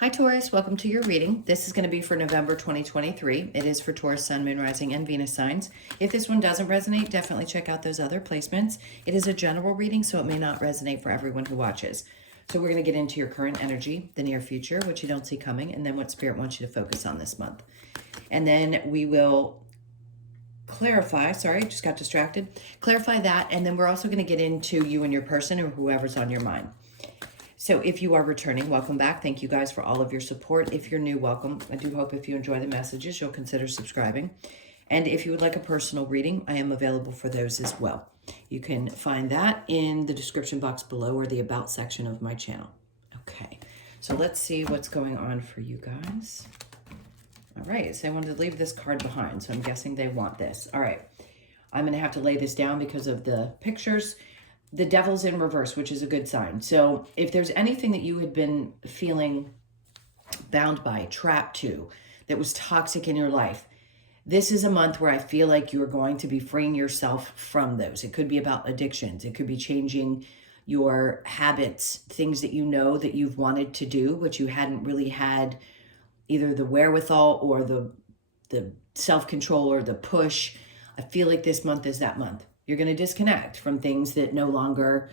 Hi Taurus, welcome to your reading. This is going to be for November 2023. It is for Taurus, Sun, Moon, Rising, and Venus signs. If this one doesn't resonate, definitely check out those other placements. It is a general reading, so it may not resonate for everyone who watches. So we're going to get into your current energy, the near future, what you don't see coming, and then what Spirit wants you to focus on this month. And then we will clarify, sorry, just got distracted, clarify that, and then we're also going to get into you and your person or whoever's on your mind. So if you are returning, welcome back. Thank you guys for all of your support. If you're new, welcome. I do hope if you enjoy the messages, you'll consider subscribing. And if you would like a personal reading, I am available for those as well. You can find that in the description box below or the About section of my channel. Okay, so let's see what's going on for you guys. All right, so I wanted to leave this card behind, so I'm guessing they want this. All right, I'm going to have to lay this down because of the pictures. The Devil's in reverse, which is a good sign. So if there's anything that you had been feeling bound by, trapped to, that was toxic in your life, this is a month where I feel like you're going to be freeing yourself from those. It could be about addictions. It could be changing your habits, things that you know that you've wanted to do, but you hadn't really had either the wherewithal or the self-control or the push. I feel like this month is that month. You're going to disconnect from things that no longer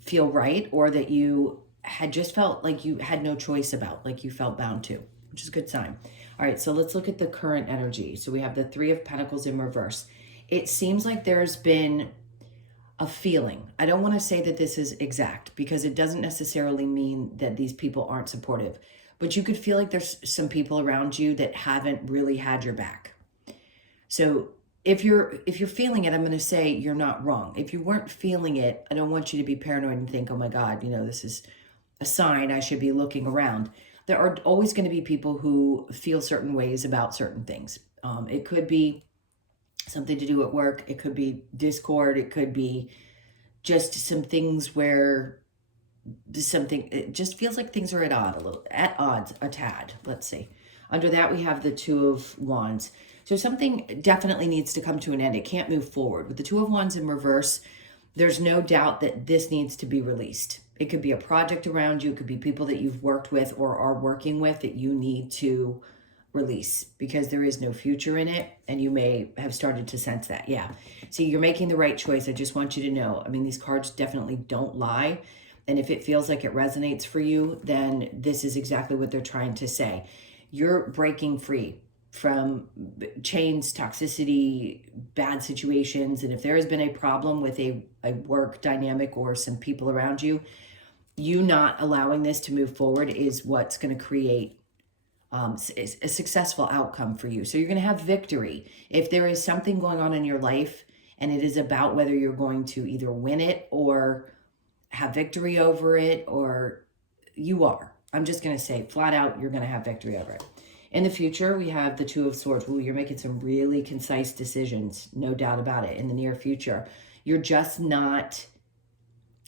feel right or that you had just felt like you had no choice about, like you felt bound to, which is a good sign. All right, so let's look at the current energy. So we have the Three of Pentacles in reverse. It seems like there's been a feeling. I don't want to say that this is exact because it doesn't necessarily mean that these people aren't supportive, but you could feel like there's some people around you that haven't really had your back. So if you're feeling it, I'm going to say you're not wrong. If you weren't feeling it, I don't want you to be paranoid and think, oh my God, you know, this is a sign I should be looking around. There are always going to be people who feel certain ways about certain things. It could be something to do at work. It could be discord. It could be just some things where it just feels like things are at odds a tad. Let's see. Under that, we have the Two of Wands. So something definitely needs to come to an end. It can't move forward. With the Two of Wands in reverse, there's no doubt that this needs to be released. It could be a project around you. It could be people that you've worked with or are working with that you need to release because there is no future in it. And you may have started to sense that. Yeah. See, you're making the right choice. I just want you to know. I mean, these cards definitely don't lie. And if it feels like it resonates for you, then this is exactly what they're trying to say. You're breaking free from chains, toxicity, bad situations. And if there has been a problem with a work dynamic or some people around you, you not allowing this to move forward is what's going to create a successful outcome for you. So you're going to have victory. If there is something going on in your life and it is about whether you're going to either win it or have victory over it, or you are. I'm just going to say flat out, you're going to have victory over it. In the future, we have the Two of Swords. Ooh, you're making some really concise decisions, no doubt about it. In the near future, you're just not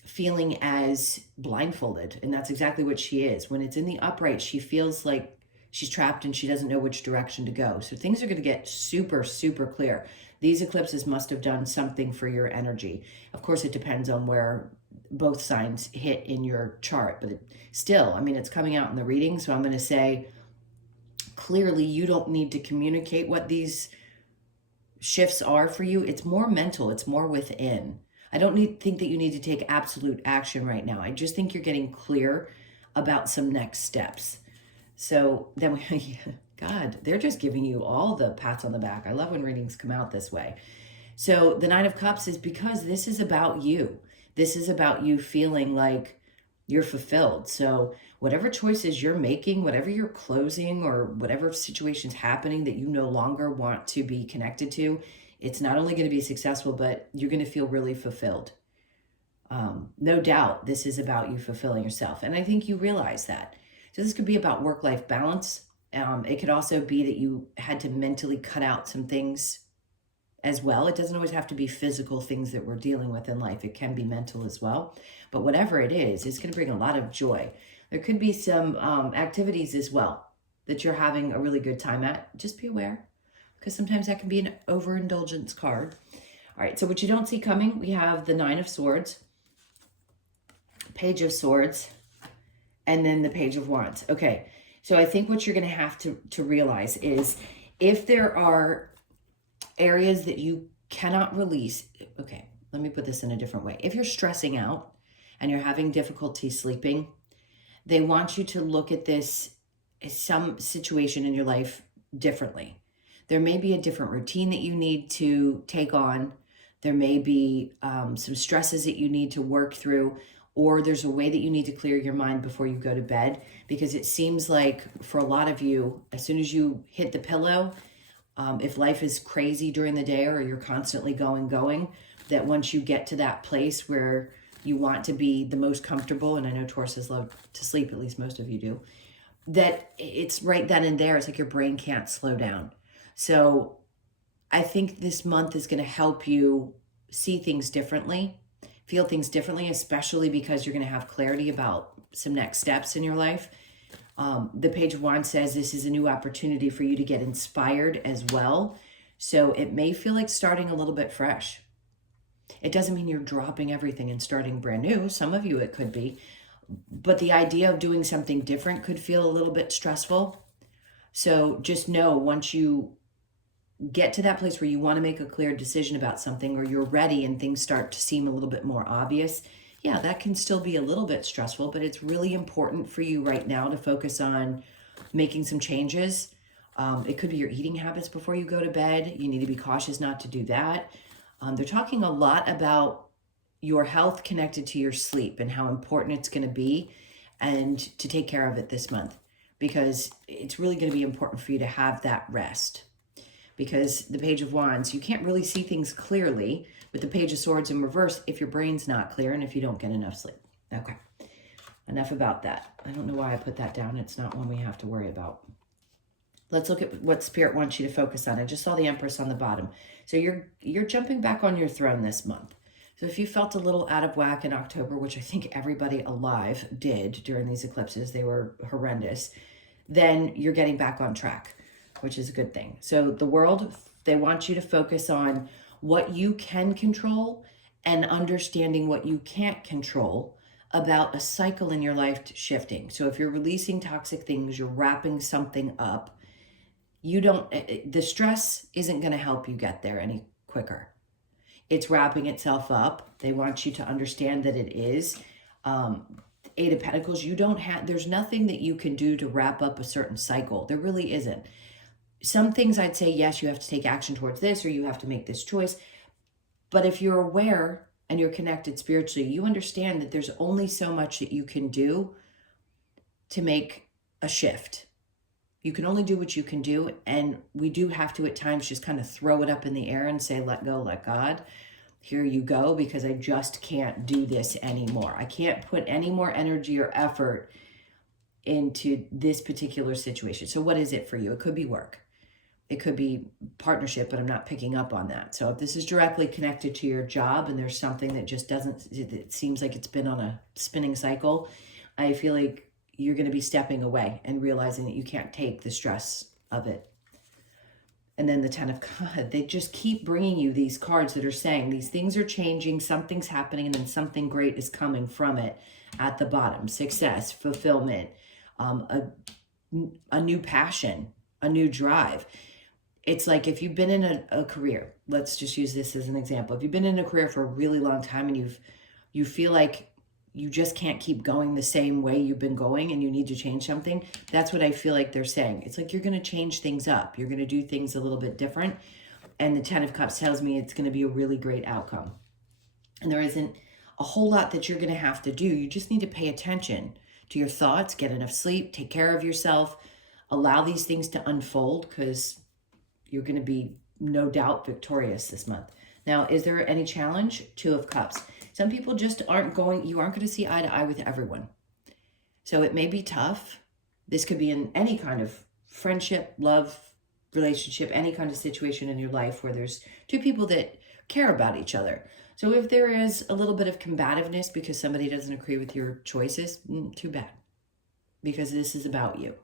feeling as blindfolded. And that's exactly what she is. When it's in the upright, she feels like she's trapped and she doesn't know which direction to go. So things are going to get super, super clear. These eclipses must have done something for your energy. Of course, it depends on where both signs hit in your chart, but still, I mean, it's coming out in the reading. So I'm going to say, clearly, you don't need to communicate what these shifts are for you. It's more mental. It's more within. I don't think that you need to take absolute action right now. I just think you're getting clear about some next steps. So then God, they're just giving you all the pats on the back. I love when readings come out this way. So the Nine of Cups is because this is about you. This is about you feeling like you're fulfilled. So whatever choices you're making, whatever you're closing, or whatever situation's happening that you no longer want to be connected to, it's not only going to be successful, but you're going to feel really fulfilled. No doubt this is about you fulfilling yourself. And I think you realize that. So this could be about work-life balance. It could also be that you had to mentally cut out some things as well. It doesn't always have to be physical things that we're dealing with in life. It can be mental as well. But whatever it is, it's going to bring a lot of joy. There could be some activities as well that you're having a really good time at. Just be aware, because sometimes that can be an overindulgence card. All right, so what you don't see coming, we have the Nine of Swords, Page of Swords, and then the Page of Wands. Okay, so I think what you're going to have to realize is if there are areas that you cannot release, okay, let me put this in a different way. If you're stressing out and you're having difficulty sleeping, they want you to look at this, some situation in your life differently. There may be a different routine that you need to take on. There may be some stresses that you need to work through, or there's a way that you need to clear your mind before you go to bed, because it seems like for a lot of you, as soon as you hit the pillow, if life is crazy during the day or you're constantly going, that once you get to that place where you want to be the most comfortable, and I know Tauruses love to sleep, at least most of you do, that it's right then and there. It's like your brain can't slow down. So I think this month is going to help you see things differently, feel things differently, especially because you're going to have clarity about some next steps in your life. The Page of Wands says this is a new opportunity for you to get inspired as well. So it may feel like starting a little bit fresh. It doesn't mean you're dropping everything and starting brand new. Some of you it could be. But the idea of doing something different could feel a little bit stressful. So just know, once you get to that place where you want to make a clear decision about something, or you're ready and things start to seem a little bit more obvious, yeah, that can still be a little bit stressful, but it's really important for you right now to focus on making some changes. It could be your eating habits before you go to bed. You need to be cautious not to do that. They're talking a lot about your health connected to your sleep and how important it's going to be, and to take care of it this month, because it's really going to be important for you to have that rest. Because the Page of Wands, you can't really see things clearly with the Page of Swords in reverse if your brain's not clear and if you don't get enough sleep. Okay, enough about that. I don't know why I put that down. It's not one we have to worry about. Let's look at what Spirit wants you to focus on. I just saw the Empress on the bottom. So you're jumping back on your throne this month. So if you felt a little out of whack in October, which I think everybody alive did during these eclipses, they were horrendous, then you're getting back on track, which is a good thing. So the world, they want you to focus on what you can control and understanding what you can't control about a cycle in your life shifting. So if you're releasing toxic things, you're wrapping something up, the stress isn't going to help you get there any quicker. It's wrapping itself up. They want you to understand that it is. Eight of Pentacles, there's nothing that you can do to wrap up a certain cycle. There really isn't. Some things I'd say, yes, you have to take action towards this, or you have to make this choice. But if you're aware and you're connected spiritually, you understand that there's only so much that you can do to make a shift. You can only do what you can do, and we do have to at times just kind of throw it up in the air and say, let go, let God. Here you go, because I just can't do this anymore. I can't put any more energy or effort into this particular situation. So what is it for you? It could be work. It could be partnership, but I'm not picking up on that. So if this is directly connected to your job and there's something that just it seems like it's been on a spinning cycle, I feel like you're going to be stepping away and realizing that you can't take the stress of it. And then the 10 of God, they just keep bringing you these cards that are saying these things are changing, something's happening, and then something great is coming from it at the bottom. Success, fulfillment, a new passion, a new drive. It's like if you've been in a career, let's just use this as an example. If you've been in a career for a really long time and you feel like you just can't keep going the same way you've been going and you need to change something, that's what I feel like they're saying. It's like you're going to change things up. You're going to do things a little bit different. And the 10 of Cups tells me it's going to be a really great outcome. And there isn't a whole lot that you're going to have to do. You just need to pay attention to your thoughts, get enough sleep, take care of yourself, allow these things to unfold, because you're going to be no doubt victorious this month. Now, is there any challenge? 2 of Cups. Some people just you aren't going to see eye to eye with everyone. So it may be tough. This could be in any kind of friendship, love, relationship, any kind of situation in your life where there's 2 people that care about each other. So if there is a little bit of combativeness because somebody doesn't agree with your choices, too bad. Because this is about you.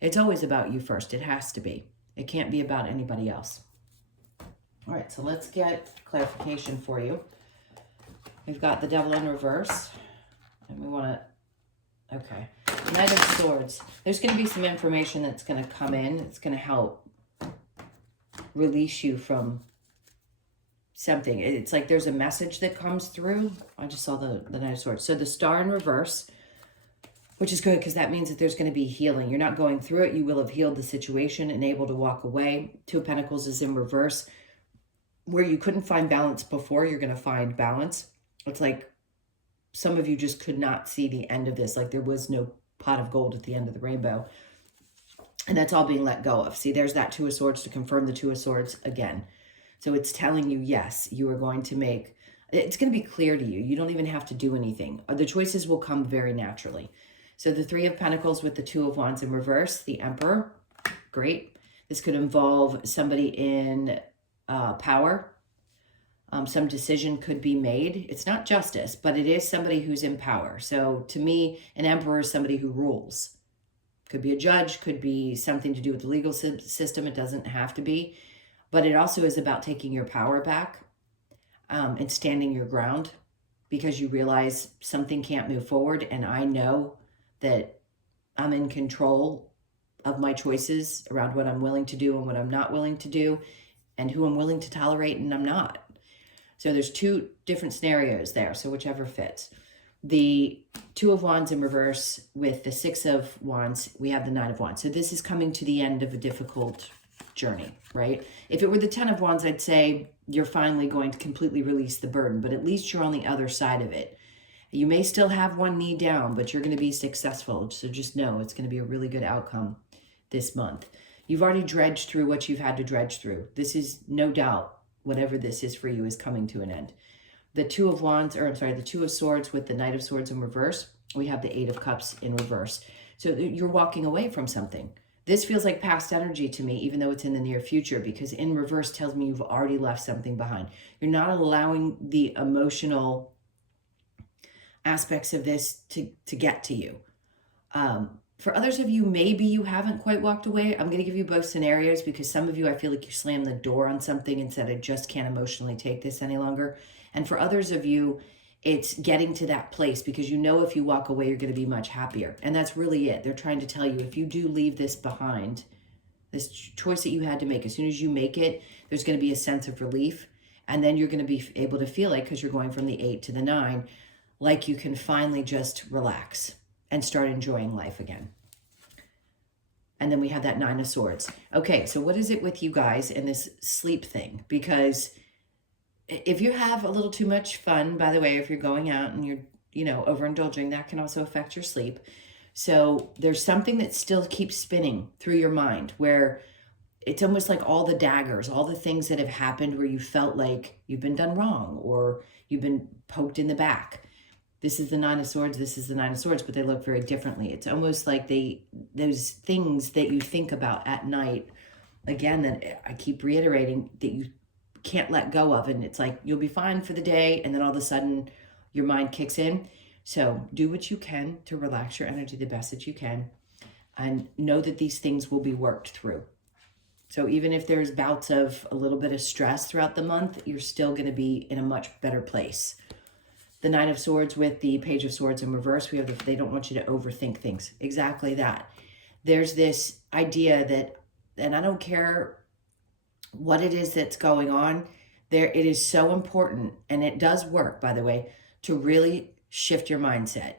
It's always about you first. It has to be. It can't be about anybody else. All right, so let's get clarification for you. We've got the Devil in reverse. And we want to, okay. Knight of Swords. There's going to be some information that's going to come in. It's going to help release you from something. It's like there's a message that comes through. I just saw the Knight of Swords. So the Star in reverse, which is good because that means that there's going to be healing. You're not going through it. You will have healed the situation and able to walk away. Two of Pentacles is in reverse. Where you couldn't find balance before, you're going to find balance. It's like some of you just could not see the end of this. Like there was no pot of gold at the end of the rainbow. And that's all being let go of. See, there's that Two of Swords to confirm the Two of Swords again. So it's telling you, yes, you are going to make, it's going to be clear to you. You don't even have to do anything. The choices will come very naturally. So the Three of Pentacles with the Two of Wands in reverse, the Emperor, great. This could involve somebody in power. Some decision could be made. It's not justice, but it is somebody who's in power. So to me, an emperor is somebody who rules. Could be a judge, could be something to do with the legal system. It doesn't have to be. But it also is about taking your power back and standing your ground because you realize something can't move forward. And I know that I'm in control of my choices around what I'm willing to do and what I'm not willing to do and who I'm willing to tolerate and I'm not. So there's two different scenarios there. So whichever fits. The Two of Wands in reverse with the Six of Wands, we have the Nine of Wands. So this is coming to the end of a difficult journey, right? If it were the Ten of Wands, I'd say you're finally going to completely release the burden, but at least you're on the other side of it. You may still have one knee down, but you're going to be successful. So just know it's going to be a really good outcome this month. You've already dredged through what you've had to dredge through. This is no doubt, whatever this is for you is coming to an end. The Two of Wands, or I'm sorry, the Two of Swords with the Knight of Swords in reverse. We have the Eight of Cups in reverse. So you're walking away from something. This feels like past energy to me, even though it's in the near future, because in reverse tells me you've already left something behind. You're not allowing the emotional aspects of this to get to you. For others of you, maybe you haven't quite walked away. I'm going to give you both scenarios because some of you, I feel like you slammed the door on something and said, I just can't emotionally take this any longer. And for others of you, it's getting to that place because you know if you walk away, you're going to be much happier. And that's really it. They're trying to tell you if you do leave this behind, this choice that you had to make, as soon as you make it, there's going to be a sense of relief. And then you're going to be able to feel like, because you're going from the 8 to the 9, like you can finally just relax and start enjoying life again. And then we have that Nine of Swords. Okay, so what is it with you guys in this sleep thing? Because if you have a little too much fun, by the way, if you're going out and you're, overindulging, that can also affect your sleep. So there's something that still keeps spinning through your mind where it's almost like all the daggers, all the things that have happened where you felt like you've been done wrong or you've been poked in the back. This is the Nine of Swords, this is the Nine of Swords, but they look very differently. It's almost like those things that you think about at night, again, that I keep reiterating, that you can't let go of. And it's like, you'll be fine for the day. And then all of a sudden your mind kicks in. So do what you can to relax your energy the best that you can. And know that these things will be worked through. So even if there's bouts of a little bit of stress throughout the month, you're still going to be in a much better place. The Nine of Swords with the Page of Swords in reverse, we have they don't want you to overthink things. Exactly that. There's this idea that, and I don't care what it is that's going on, it is so important, and it does work, by the way, to really shift your mindset.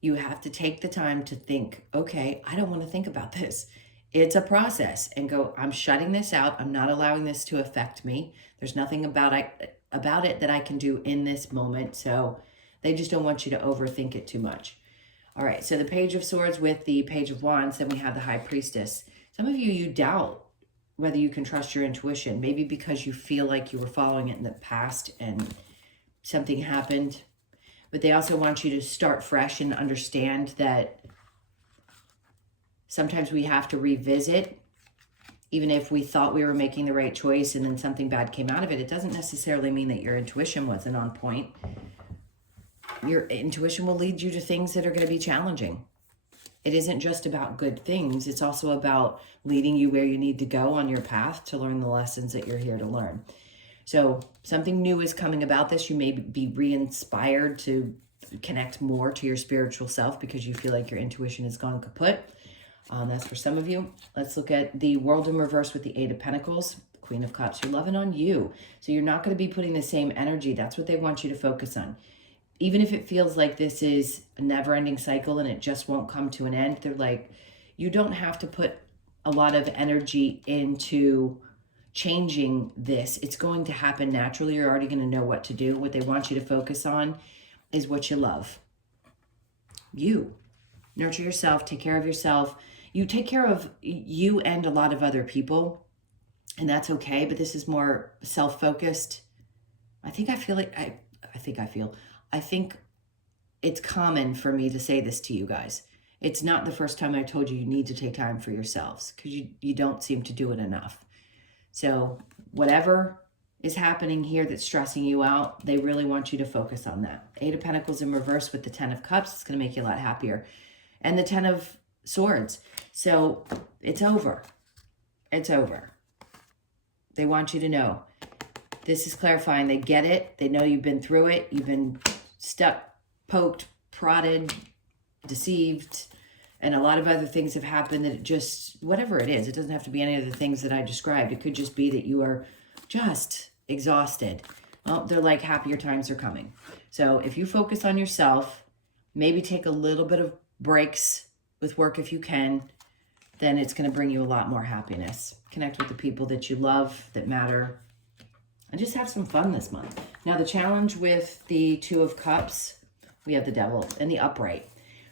You have to take the time to think, okay, I don't want to think about this. It's a process, and go, I'm shutting this out. I'm not allowing this to affect me. There's nothing about it that I can do in this moment. So they just don't want you to overthink it too much. All right, so the Page of Swords with the Page of Wands, then we have the High Priestess. Some of you doubt whether you can trust your intuition, maybe because you feel like you were following it in the past and something happened. But they also want you to start fresh and understand that sometimes we have to revisit. Even if we thought we were making the right choice and then something bad came out of it, it doesn't necessarily mean that your intuition wasn't on point. Your intuition will lead you to things that are going to be challenging. It isn't just about good things. It's also about leading you where you need to go on your path to learn the lessons that you're here to learn. So something new is coming about this. You may be re-inspired to connect more to your spiritual self because you feel like your intuition has gone kaput. That's for some of you. Let's look at the World in reverse with the Eight of Pentacles, the Queen of Cups. You're loving on you. So you're not going to be putting the same energy. That's what they want you to focus on. Even if it feels like this is a never-ending cycle and it just won't come to an end, they're like, you don't have to put a lot of energy into changing this. It's going to happen naturally. You're already going to know what to do. What they want you to focus on is what you love. You. Nurture yourself. Take care of yourself. You take care of you and a lot of other people, and that's okay, but this is more self-focused. I think it's common for me to say this to you guys. It's not the first time I told you need to take time for yourselves because you don't seem to do it enough. So whatever is happening here that's stressing you out, they really want you to focus on that. Eight of Pentacles in reverse with the Ten of Cups. It's going to make you a lot happier. And the Ten of Swords. So it's over. It's over. They want you to know. This is clarifying. They get it. They know you've been through it. You've been stuck, poked, prodded, deceived, and a lot of other things have happened that it just, whatever it is, it doesn't have to be any of the things that I described. It could just be that you are just exhausted. Well, they're like, happier times are coming. So if you focus on yourself, maybe take a little bit of breaks with work if you can, then it's going to bring you a lot more happiness. Connect with the people that you love, that matter, and just have some fun this month. Now, the challenge with the Two of Cups, we have the Devil and the Upright.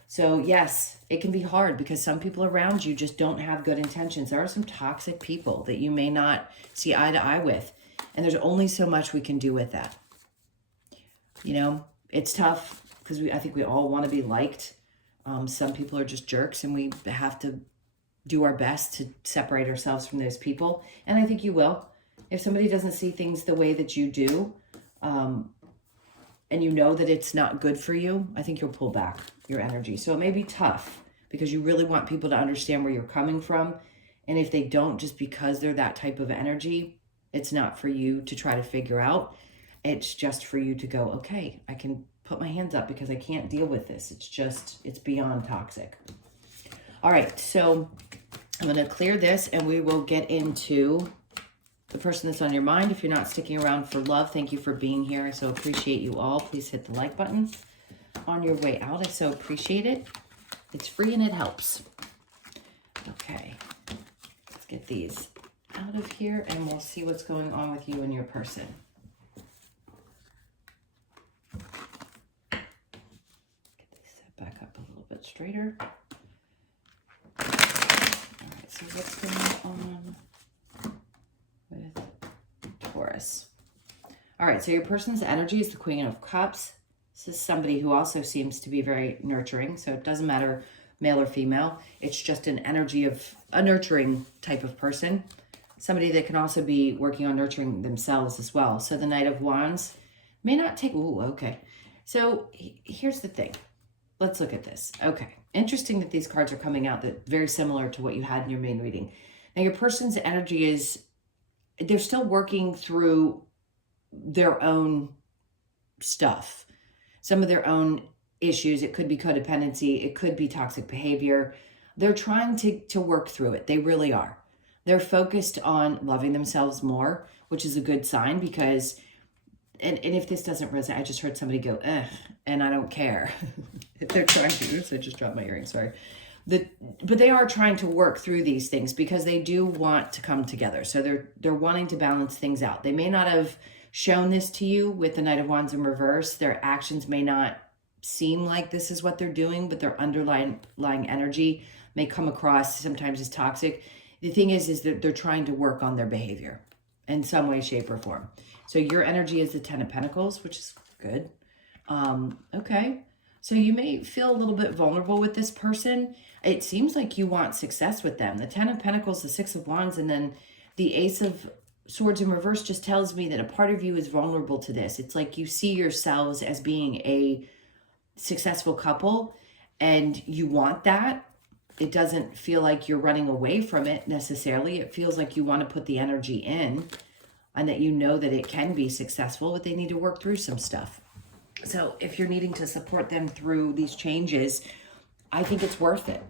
So, yes, it can be hard because some people around you just don't have good intentions. There are some toxic people that you may not see eye to eye with, and there's only so much we can do with that. You know, it's tough because I think we all want to be liked. Some people are just jerks, and we have to do our best to separate ourselves from those people. And I think you will. If somebody doesn't see things the way that you do, and you know that it's not good for you, I think you'll pull back your energy. So it may be tough because you really want people to understand where you're coming from. And if they don't, just because they're that type of energy, it's not for you to try to figure out. It's just for you to go, okay, I can put my hands up because I can't deal with this. It's beyond toxic. All right, so I'm going to clear this and we will get into the person that's on your mind. If you're not sticking around for love, thank you for being here. I so appreciate you all. Please hit the like button on your way out. I so appreciate it. It's free and it helps. Okay, let's get these out of here and we'll see what's going on with you and your person. Get these set back up a little bit straighter. All right, so what's going on with Taurus? All right, so your person's energy is the Queen of Cups. This is somebody who also seems to be very nurturing. So it doesn't matter male or female. It's just an energy of a nurturing type of person. Somebody that can also be working on nurturing themselves as well. So the Knight of Wands may not take, ooh, okay. So here's the thing. Let's look at this. Okay, interesting that these cards are coming out that very similar to what you had in your main reading. Now your person's energy is, they're still working through their own stuff. Some of their own issues. It could be codependency. It could be toxic behavior. They're trying to work through it. They really are. They're focused on loving themselves more, which is a good sign because, and if this doesn't resonate, I just heard somebody go, and I don't care. They're trying to, oops, I just dropped my earring, sorry. But they are trying to work through these things because they do want to come together. So they're wanting to balance things out. They may not have shown this to you with the Knight of Wands in reverse. Their actions may not seem like this is what they're doing, but their underlying energy may come across sometimes as toxic. The thing is that they're trying to work on their behavior in some way, shape, or form. So your energy is the Ten of Pentacles, which is good. Okay. So you may feel a little bit vulnerable with this person. It seems like you want success with them. The Ten of Pentacles, the Six of Wands, and then the Ace of Swords in reverse just tells me that a part of you is vulnerable to this. It's like you see yourselves as being a successful couple and you want that. It doesn't feel like you're running away from it necessarily. It feels like you want to put the energy in and that you know that it can be successful, but they need to work through some stuff. So if you're needing to support them through these changes, I think it's worth it.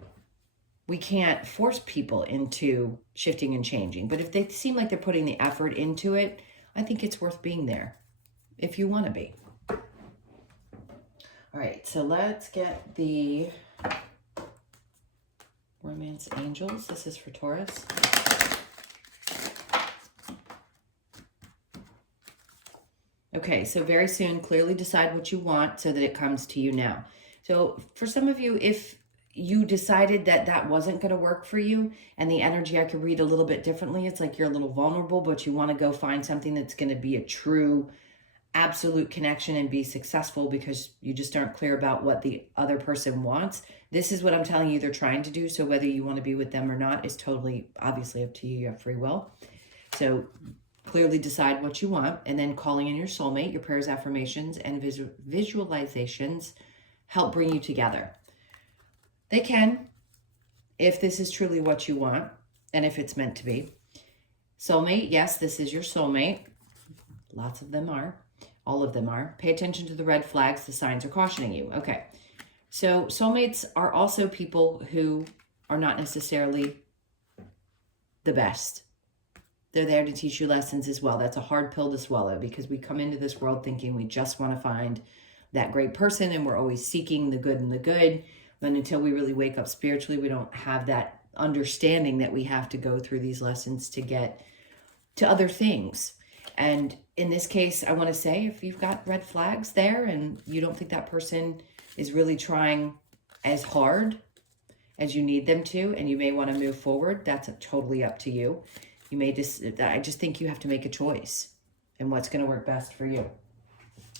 We can't force people into shifting and changing, but if they seem like they're putting the effort into it, I think it's worth being there if you want to be. All right, so let's get the Romance Angels. This is for Taurus. Okay, so very soon, clearly decide what you want so that it comes to you now. So for some of you, if you decided that that wasn't going to work for you and the energy I could read a little bit differently, it's like you're a little vulnerable, but you want to go find something that's going to be a true, absolute connection and be successful because you just aren't clear about what the other person wants. This is what I'm telling you they're trying to do. So whether you want to be with them or not is totally, obviously up to you. You have free will. So clearly decide what you want, and then calling in your soulmate, your prayers, affirmations, and visualizations help bring you together. They can, if this is truly what you want, and if it's meant to be. Soulmate, yes, this is your soulmate. Lots of them are. All of them are. Pay attention to the red flags. The signs are cautioning you. Okay. So soulmates are also people who are not necessarily the best. They're there to teach you lessons as well. That's a hard pill to swallow because we come into this world thinking we just want to find that great person and we're always seeking the good and the good. But until we really wake up spiritually, we don't have that understanding that we have to go through these lessons to get to other things. And in this case, I want to say if you've got red flags there and you don't think that person is really trying as hard as you need them to, and you may want to move forward, that's totally up to you. You may just, I just think you have to make a choice and what's going to work best for you.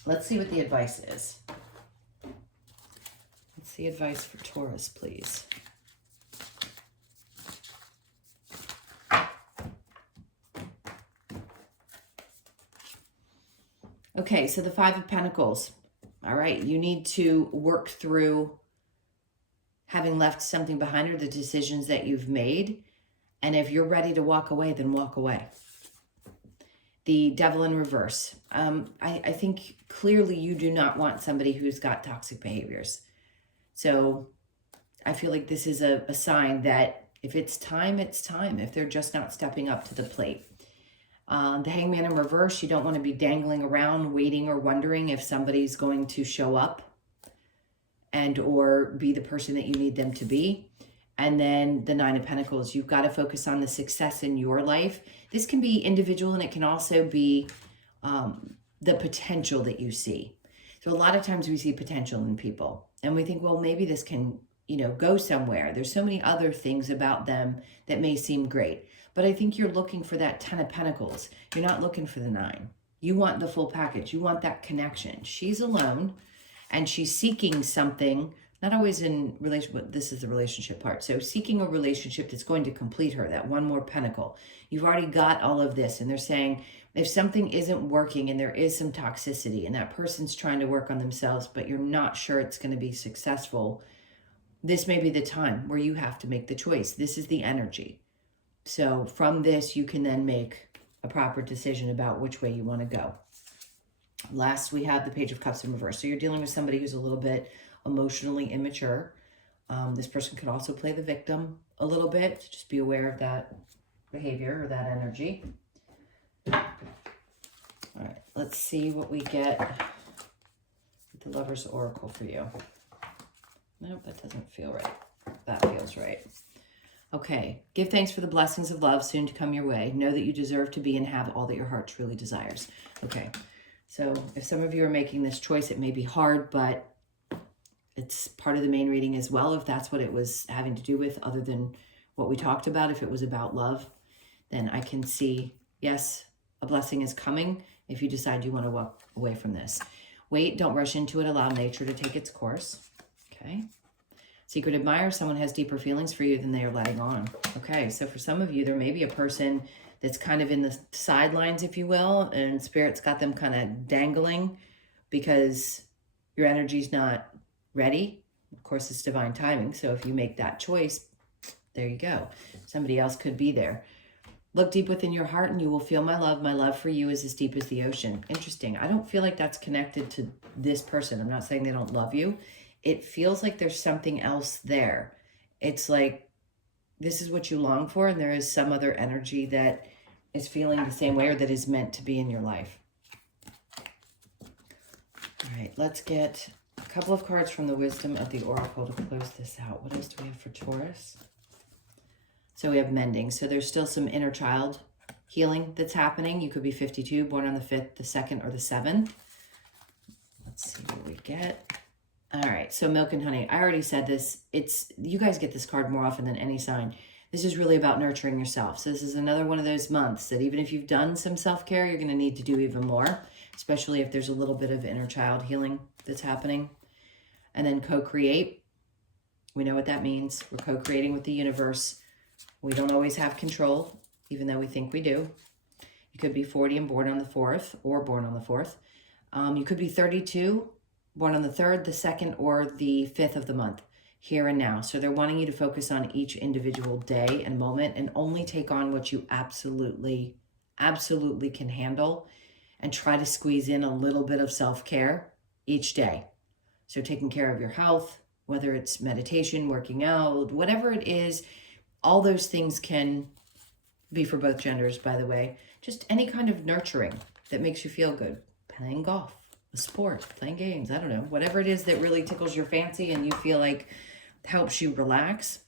Let's see what the advice is. Let's see advice for Taurus, please. Okay, so the Five of Pentacles. All right, you need to work through having left something behind or the decisions that you've made. And if you're ready to walk away, then walk away. The Devil in reverse. I think clearly you do not want somebody who's got toxic behaviors. So I feel like this is a sign that if it's time, it's time. If they're just not stepping up to the plate. The Hangman in reverse, you don't want to be dangling around waiting or wondering if somebody's going to show up and or be the person that you need them to be. And then the Nine of Pentacles, you've got to focus on the success in your life. This can be individual and it can also be the potential that you see. So a lot of times we see potential in people and we think, well, maybe this can, go somewhere. There's so many other things about them that may seem great. But I think you're looking for that 10 of Pentacles. You're not looking for the 9. You want the full package. You want that connection. She's alone and she's seeking something, not always in relation, but this is the relationship part. So seeking a relationship that's going to complete her, that one more pentacle. You've already got all of this. And they're saying, if something isn't working and there is some toxicity and that person's trying to work on themselves, but you're not sure it's going to be successful, this may be the time where you have to make the choice. This is the energy. So from this, you can then make a proper decision about which way you want to go. Last, we have the Page of Cups in reverse. So you're dealing with somebody who's a little bit emotionally immature. This person could also play the victim a little bit. Just be aware of that behavior or that energy. All right, let's see what we get with the Lover's Oracle for you. Nope, that doesn't feel right. That feels right. Okay, give thanks for the blessings of love soon to come your way. Know that you deserve to be and have all that your heart truly desires. Okay, so if some of you are making this choice, it may be hard, but it's part of the main reading as well. If that's what it was having to do with, other than what we talked about, if it was about love, then I can see, yes, a blessing is coming if you decide you want to walk away from this. Wait, don't rush into it. Allow nature to take its course. Okay. Secret admirer, someone has deeper feelings for you than they are letting on. Okay, so for some of you, there may be a person that's kind of in the sidelines, if you will, and Spirit's got them kind of dangling because your energy's not ready. Of course, it's divine timing, so if you make that choice, there you go. Somebody else could be there. Look deep within your heart and you will feel my love. My love for you is as deep as the ocean. Interesting. I don't feel like that's connected to this person. I'm not saying they don't love you. It feels like there's something else there. It's like this is what you long for, and there is some other energy that is feeling the same way or that is meant to be in your life. All right, let's get a couple of cards from the Wisdom of the Oracle to close this out. What else do we have for Taurus? So we have mending. So there's still some inner child healing that's happening. You could be 52, born on the 5th, the 2nd, or the 7th. Let's see what we get. All right, so milk and honey. I already said this. You guys get this card more often than any sign. This is really about nurturing yourself. So this is another one of those months that even if you've done some self-care, you're going to need to do even more, especially if there's a little bit of inner child healing that's happening. And then co-create. We know what that means. We're co-creating with the universe. We don't always have control, even though we think we do. You could be 40 and born on the 4th, or born on the 4th. You could be 32, born on the 3rd, the 2nd, or the 5th of the month, here and now. So they're wanting you to focus on each individual day and moment and only take on what you absolutely can handle, and try to squeeze in a little bit of self-care each day. So taking care of your health, whether it's meditation, working out, whatever it is, all those things can be for both genders, by the way. Just any kind of nurturing that makes you feel good. Playing golf, a sport, playing games, I don't know. Whatever it is that really tickles your fancy and you feel like helps you relax.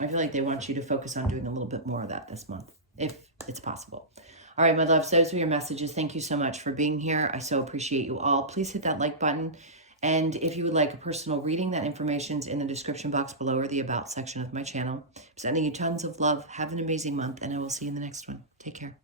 I feel like they want you to focus on doing a little bit more of that this month, if it's possible. All right, my loves, those were your messages. Thank you so much for being here. I so appreciate you all. Please hit that like button. And if you would like a personal reading, that information's in the description box below or the About section of my channel. I'm sending you tons of love. Have an amazing month, and I will see you in the next one. Take care.